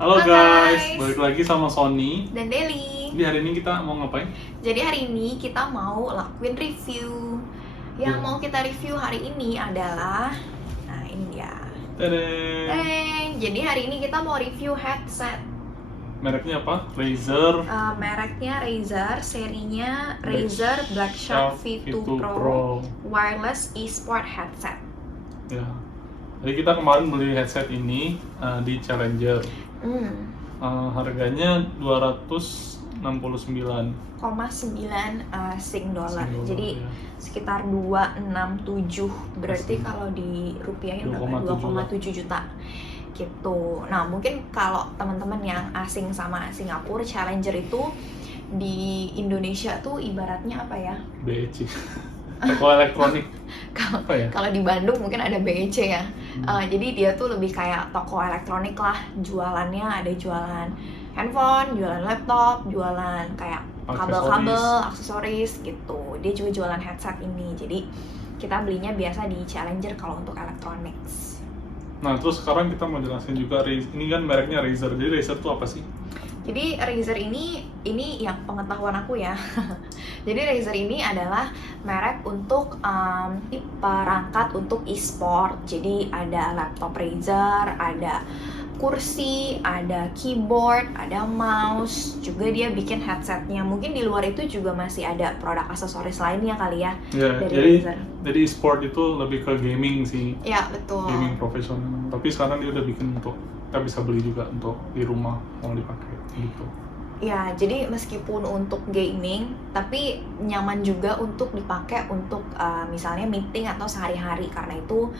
Halo Halo guys, guys, balik lagi sama Sony. dan Deli. Jadi hari ini kita mau ngapain? Jadi hari ini kita mau lakuin review. Yang Ya. mau kita review hari ini adalah, nah ini dia. Tadeng! Jadi hari ini kita mau review headset. Mereknya apa? Razer Mereknya Razer, serinya Razer Black Shark V2 Pro Wireless eSport Headset. Ya. Jadi kita kemarin beli headset ini di Challenger. Harganya 269,9 Sing dollar. Jadi ya. sekitar 267, berarti Pasti. kalau di rupiahin berapa? 2,7 juta gitu. Nah, mungkin kalau teman-teman yang asing sama Singapura, Challenger itu di Indonesia tuh ibaratnya apa ya? BEC. Toko elektronik. Apa ya? Kalau di Bandung mungkin ada BEC ya. Jadi dia tuh lebih kayak toko elektronik lah. Jualannya ada jualan handphone, jualan laptop, jualan kayak kabel-kabel, aksesoris gitu. Dia juga jualan headset ini. Jadi kita belinya biasa di Challenger kalau untuk electronics. Nah, terus sekarang kita mau jelasin juga, ini kan mereknya Razer. Jadi Razer itu apa sih? Jadi Razer ini yang pengetahuan aku ya. Jadi Razer ini adalah merek untuk perangkat untuk e-sport. Jadi ada laptop Razer, ada kursi, ada keyboard, ada mouse. Juga dia bikin headsetnya. Mungkin di luar itu juga masih ada produk aksesoris lainnya kali ya, dari Razer. Jadi e-sport itu lebih ke gaming sih. Ya, betul. Gaming profesional. Tapi sekarang dia udah bikin untuk kita bisa beli juga untuk di rumah mau dipakai gitu. Ya, jadi meskipun untuk gaming, tapi nyaman juga untuk dipakai untuk misalnya meeting atau sehari-hari. Karena itu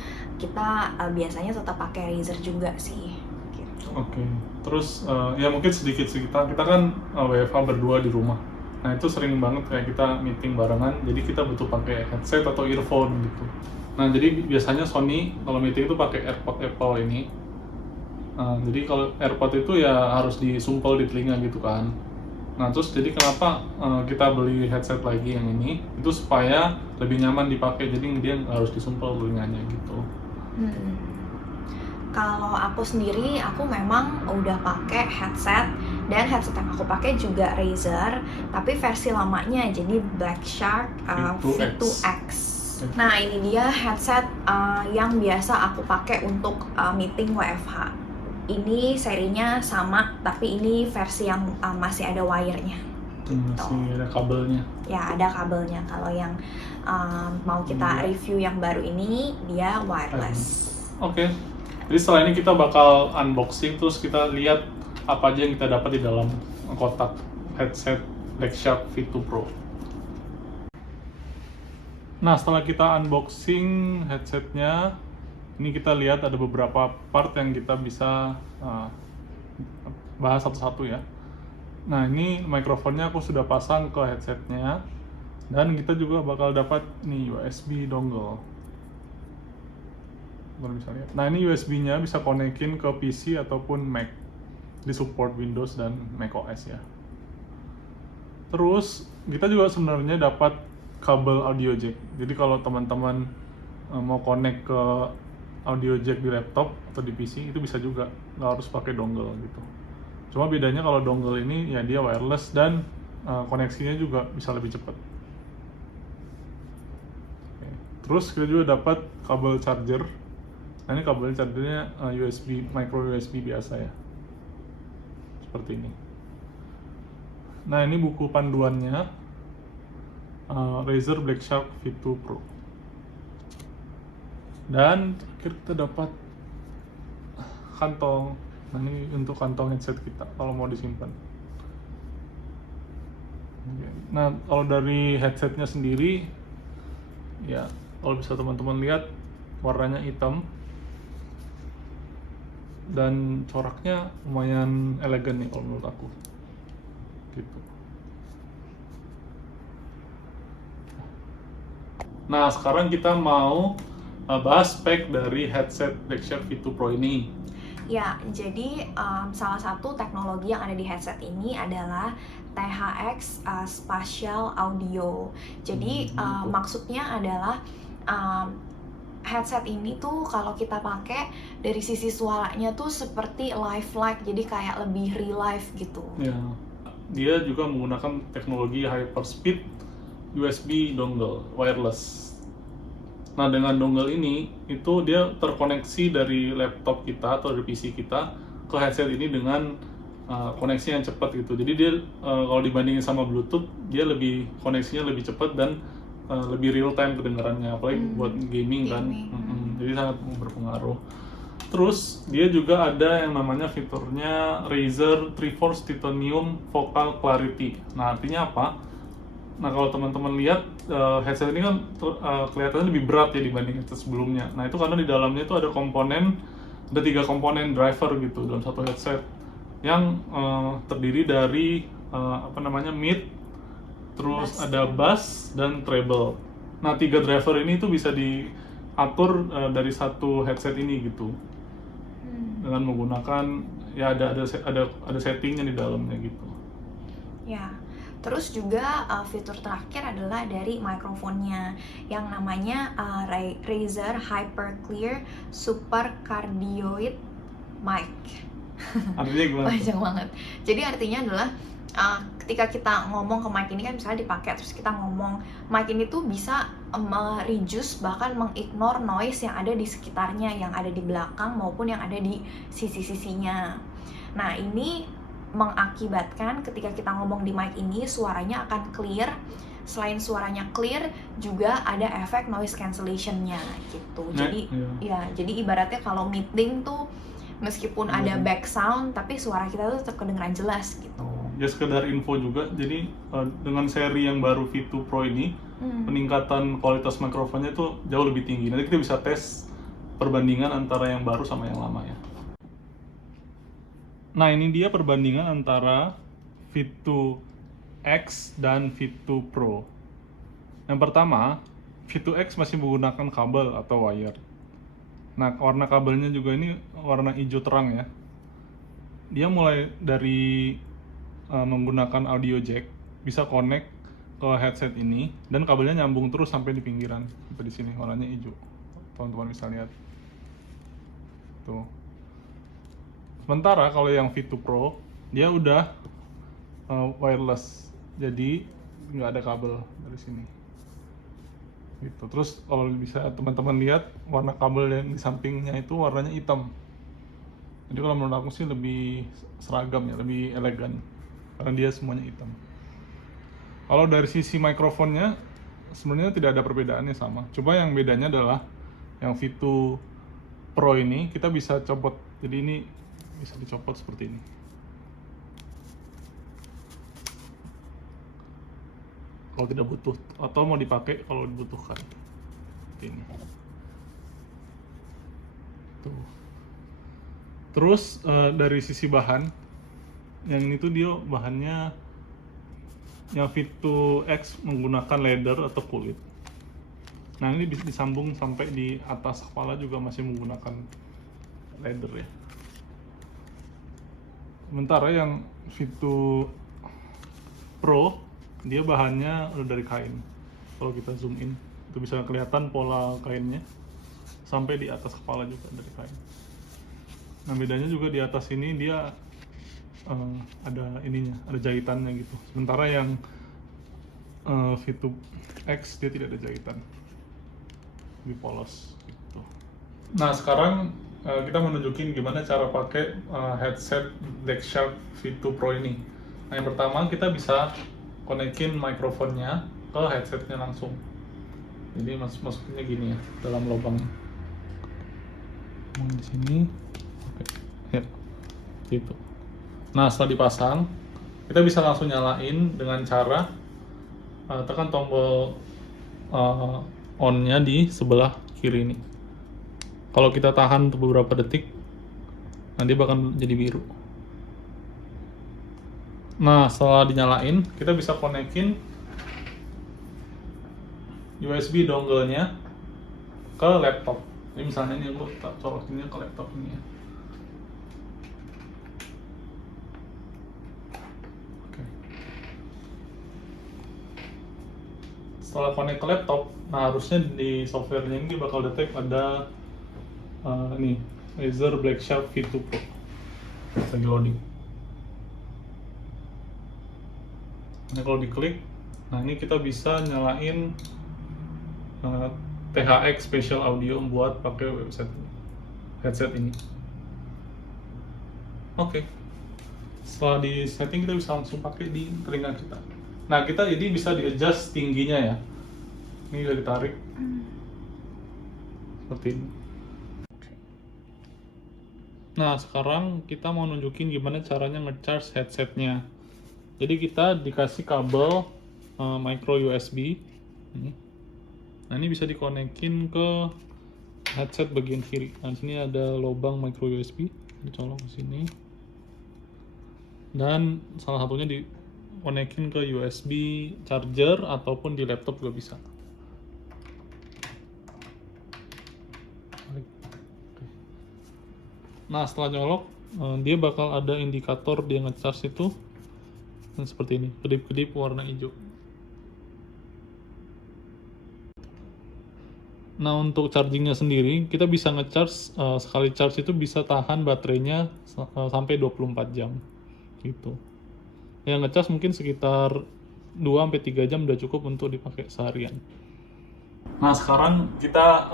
kita biasanya tetap pakai Razer juga sih. Gitu. Oke. Terus ya mungkin sedikit kita kan WFH berdua di rumah. Nah itu sering banget kayak kita meeting barengan, jadi kita butuh pakai headset atau earphone gitu. Nah jadi biasanya Sony kalau meeting itu pakai AirPod Apple ini. Jadi kalau AirPod itu ya harus disumpel di telinga gitu kan. Nah terus jadi kenapa kita beli headset lagi yang ini? Itu supaya lebih nyaman dipakai, jadi dia nggak harus disumpel telinganya gitu. Kalau aku sendiri, aku memang udah pakai headset, dan headset yang aku pakai juga Razer, tapi versi lamanya, jadi Black Shark V2X. Nah ini dia headset yang biasa aku pakai untuk meeting WFH. Ini serinya sama, tapi ini versi yang masih ada wire-nya. Masih ada kabelnya. Ya, ada kabelnya. Kalau yang mau kita review yang baru ini, dia wireless. Oke. Jadi setelah ini kita bakal unboxing, terus kita lihat apa aja yang kita dapat di dalam kotak headset Black Shark V2 Pro. Nah, setelah kita unboxing headsetnya, ini kita lihat ada beberapa part yang kita bisa bahas satu-satu ya. Nah, ini mikrofonnya aku sudah pasang ke headsetnya, dan kita juga bakal dapat nih USB dongle. Bisa lihat. Nah, ini USB-nya bisa konekin ke PC ataupun Mac, di support Windows dan Mac OS ya. Terus kita juga sebenarnya dapat kabel audio jack. Jadi kalau teman-teman mau connect ke audio jack di laptop atau di PC itu bisa juga, nggak harus pakai dongle gitu. Cuma bedanya kalau dongle ini ya dia wireless dan koneksinya juga bisa lebih cepat. Terus kita juga dapat kabel charger. Nah ini kabel chargernya USB, micro USB biasa ya, seperti ini. Nah ini buku panduannya, Razer Black Shark V2 Pro. Dan kita dapat kantong. Nah ini untuk kantong headset kita kalau mau disimpan. Nah kalau dari headsetnya sendiri, ya kalau bisa teman-teman lihat warnanya hitam dan coraknya lumayan elegan nih kalau menurut aku. Gitu. Nah sekarang kita mau bahas spek dari headset Black Shark V2 Pro ini. Ya, jadi salah satu teknologi yang ada di headset ini adalah THX Spatial Audio. Jadi maksudnya adalah headset ini tuh kalau kita pakai dari sisi suaranya tuh seperti lifelike, jadi kayak lebih real life gitu. Ya, dia juga menggunakan teknologi hyperspeed USB dongle wireless. Nah, dengan dongle ini itu dia terkoneksi dari laptop kita atau dari PC kita ke headset ini dengan koneksi yang cepat gitu. Jadi dia kalau dibandingin sama Bluetooth, dia lebih koneksinya lebih cepat dan lebih real time kedengarannya, apalagi buat gaming kan. Jadi sangat berpengaruh. Terus dia juga ada yang namanya fiturnya Razer Triforce Titanium Vocal Clarity. Nah, artinya apa? Nah, kalau teman-teman lihat headset ini kan kelihatannya lebih berat ya dibanding headset sebelumnya. Nah, itu karena di dalamnya itu ada 3 komponen driver gitu dalam satu headset yang terdiri dari mid, terus Bass. ada bass dan treble. Nah, 3 driver ini tuh bisa diatur dari satu headset ini gitu. Dengan menggunakan ya ada settingnya di dalamnya gitu. Ya. Terus juga fitur terakhir adalah dari mikrofonnya yang namanya Razer Hyperclear Super Cardioid Mic. Artinya gimana? Panjang banget. Jadi artinya adalah ketika kita ngomong ke mic ini kan misalnya dipakai terus kita ngomong, mic ini tuh bisa mereduce bahkan mengignore noise yang ada di sekitarnya, yang ada di belakang maupun yang ada di sisi-sisinya. Nah, ini mengakibatkan ketika kita ngomong di mic ini suaranya akan clear. Selain suaranya clear juga ada efek noise cancellation-nya gitu. Jadi jadi ibaratnya kalau meeting tuh meskipun ada back sound tapi suara kita tuh tetap kedengeran jelas gitu. Ya, sekedar info juga, jadi dengan seri yang baru V2 Pro ini peningkatan kualitas mikrofonnya itu jauh lebih tinggi. Nanti kita bisa tes perbandingan antara yang baru sama yang lama ya. Nah, ini dia perbandingan antara V2 X dan V2 Pro. Yang pertama, V2 X masih menggunakan kabel atau wire. Nah, warna kabelnya juga ini warna hijau terang ya. Dia mulai dari menggunakan audio jack, bisa connect ke headset ini, dan kabelnya nyambung terus sampai di pinggiran, sampai di sini warnanya hijau. Teman-teman bisa lihat. Tuh. Sementara kalau yang V2 Pro, dia udah wireless, jadi nggak ada kabel dari sini. Gitu. Terus kalau bisa teman-teman lihat warna kabel yang di sampingnya itu warnanya hitam. Jadi kalau menurut aku sih lebih seragam ya, lebih elegan karena dia semuanya hitam. Kalau dari sisi mikrofonnya sebenarnya tidak ada perbedaannya, sama. Coba yang bedanya adalah yang V2 Pro ini kita bisa copot. Jadi ini bisa dicopot seperti ini. Kalau tidak butuh atau mau dipakai kalau dibutuhkan. Seperti ini. Tuh. Terus dari sisi bahan, yang ini tuh dia bahannya yang V2 X menggunakan leather atau kulit. Nah, ini bisa disambung sampai di atas kepala juga masih menggunakan leather ya. Sementara yang V2 Pro dia bahannya udah dari kain. Kalau kita zoom in itu bisa kelihatan pola kainnya sampai di atas kepala juga dari kain. Nah, bedanya juga di atas ini dia ada ininya, ada jahitannya gitu. Sementara yang V2 X dia tidak ada jahitan, lebih polos gitu. Nah, sekarang kita menunjukin gimana cara pakai headset Black Shark V2 Pro ini. Nah, yang pertama kita bisa konekin mikrofonnya ke headsetnya langsung. Jadi masuknya gini ya, dalam lubang di sini. Oke, ya, gitu. Nah, setelah dipasang, kita bisa langsung nyalain dengan cara tekan tombol on-nya di sebelah kiri ini. Kalau kita tahan untuk beberapa detik, nanti bakal jadi biru. Nah, setelah dinyalain, kita bisa konekin USB dongle-nya ke laptop. Ini misalnya ini aku colokinnya ke laptop ini ya. setelah connect ke laptop, nah harusnya di softwarenya ini dia bakal detect ada nih Razer Black Shark V2 Pro lagi loading. Nah kalau diklik, nah ini kita bisa nyalain THX Spatial Audio buat pakai headset ini. Oke. Setelah di setting kita bisa langsung pakai di telinga kita. Nah kita jadi bisa di adjust tingginya ya. Ini udah ditarik seperti ini. Nah sekarang kita mau nunjukin gimana caranya nge-charge headsetnya. Jadi kita dikasih kabel micro USB. Nah ini bisa dikonekin ke headset bagian kiri. Nah di sini ada lubang micro USB, dicolok ke sini. Dan salah satunya dikonekin ke USB charger ataupun di laptop juga bisa. Nah setelah nyolok, dia bakal ada indikator dia nge-charge itu dan seperti ini, kedip-kedip warna hijau. Nah untuk chargingnya sendiri, kita bisa nge-charge, sekali charge itu bisa tahan baterainya sampai 24 jam gitu. Yang nge-charge mungkin sekitar 2-3 jam udah cukup untuk dipakai seharian. Nah sekarang kita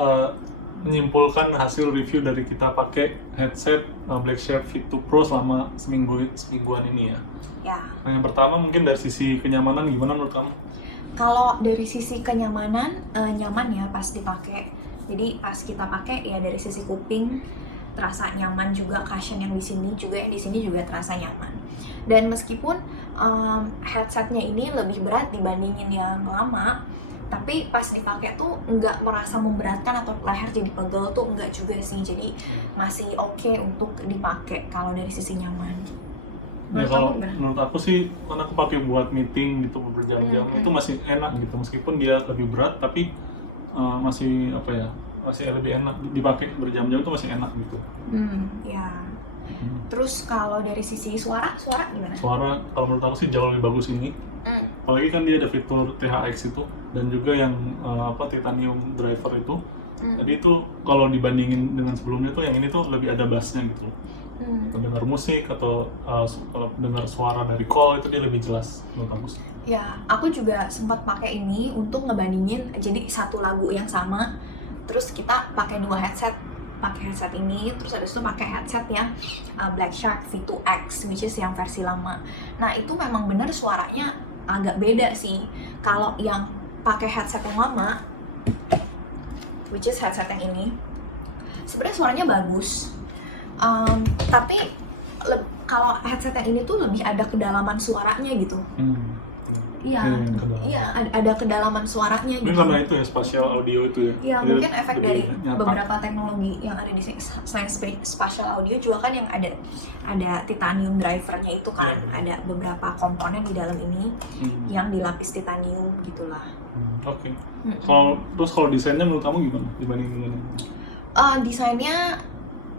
menyimpulkan hasil review dari kita pakai headset Black Shark V2 Pro selama semingguan ini ya. Ya. Nah yang pertama mungkin dari sisi kenyamanan gimana menurut kamu? Kalau dari sisi kenyamanan, nyaman ya pas dipakai. Jadi pas kita pakai ya dari sisi kuping terasa nyaman juga, cushion yang di sini juga terasa nyaman. Dan meskipun headsetnya ini lebih berat dibandingin yang lama, tapi pas dipakai tuh nggak merasa memberatkan atau leher jadi pegel tuh enggak juga sih. Jadi masih oke untuk dipakai kalau dari sisi nyaman. Ya kalau menurut aku sih, karena aku pakai buat meeting gitu berjam-jam, itu masih enak gitu, meskipun dia lebih berat tapi masih apa ya, masih lebih enak dipakai berjam-jam itu masih enak gitu. Ya. Terus kalau dari sisi suara gimana? Suara kalau menurut aku sih jauh lebih bagus ini. Apalagi kan dia ada fitur THX itu dan juga yang titanium driver itu. Jadi itu kalau dibandingin dengan sebelumnya tuh yang ini tuh lebih ada bassnya gitu. Atau dengar musik atau kalau dengar suara dari call itu dia lebih jelas menurut aku. Ya, aku juga sempat pakai ini untuk ngebandingin, jadi satu lagu yang sama, terus kita pakai dua headset, pakai headset ini, terus habis itu pakai headset yang Black Shark V2X, which is yang versi lama. Nah itu memang benar suaranya agak beda sih. Kalau yang pakai headset yang lama, which is headset yang ini, sebenarnya suaranya bagus. Tapi kalau headset yang ini tuh lebih ada kedalaman suaranya gitu. Iya, ada kedalaman suaranya gitu. Mungkin karena itu ya, spatial audio itu ya. Iya, mungkin efek dari beberapa teknologi yang ada di sini. Selain spatial audio juga kan yang ada titanium drivernya itu kan, ada beberapa komponen di dalam ini yang dilapis titanium gitulah. Oke. Kalau desainnya menurut kamu gimana dibanding dengan ini? Desainnya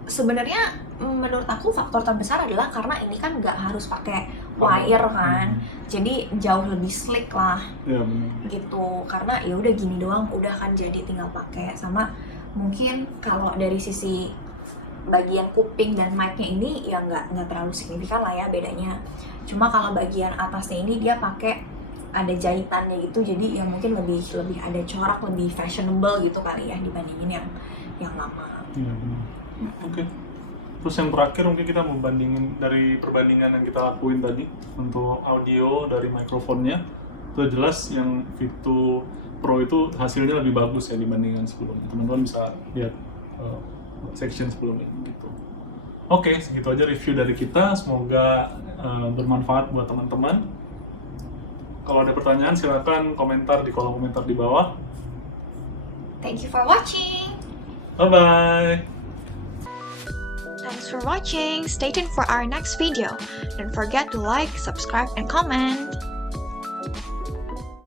sebenarnya menurut aku faktor terbesar adalah karena ini kan nggak harus pakai wire kan, jadi jauh lebih slick lah. Ya, gitu. Karena ya udah gini doang, udah kan jadi tinggal pakai. Sama mungkin kalau dari sisi bagian kuping dan mic-nya ini ya nggak terlalu signifikan lah ya bedanya. Cuma kalau bagian atasnya ini dia pakai ada jahitannya gitu, jadi ya mungkin lebih ada corak, lebih fashionable gitu kali ya dibandingin yang lama. Iya benar. Oke. Terus yang terakhir mungkin kita mau bandingin dari perbandingan yang kita lakuin tadi untuk audio dari mikrofonnya. Itu jelas yang V2 Pro itu hasilnya lebih bagus ya dibandingkan sebelumnya. Teman-teman bisa lihat section sebelumnya gitu. Oke, segitu aja review dari kita. Semoga bermanfaat buat teman-teman. Kalau ada pertanyaan silakan komentar di kolom komentar di bawah. Thank you for watching. Bye-bye. Thanks for watching. Stay tuned for our next video. Don't forget to like, subscribe, and comment.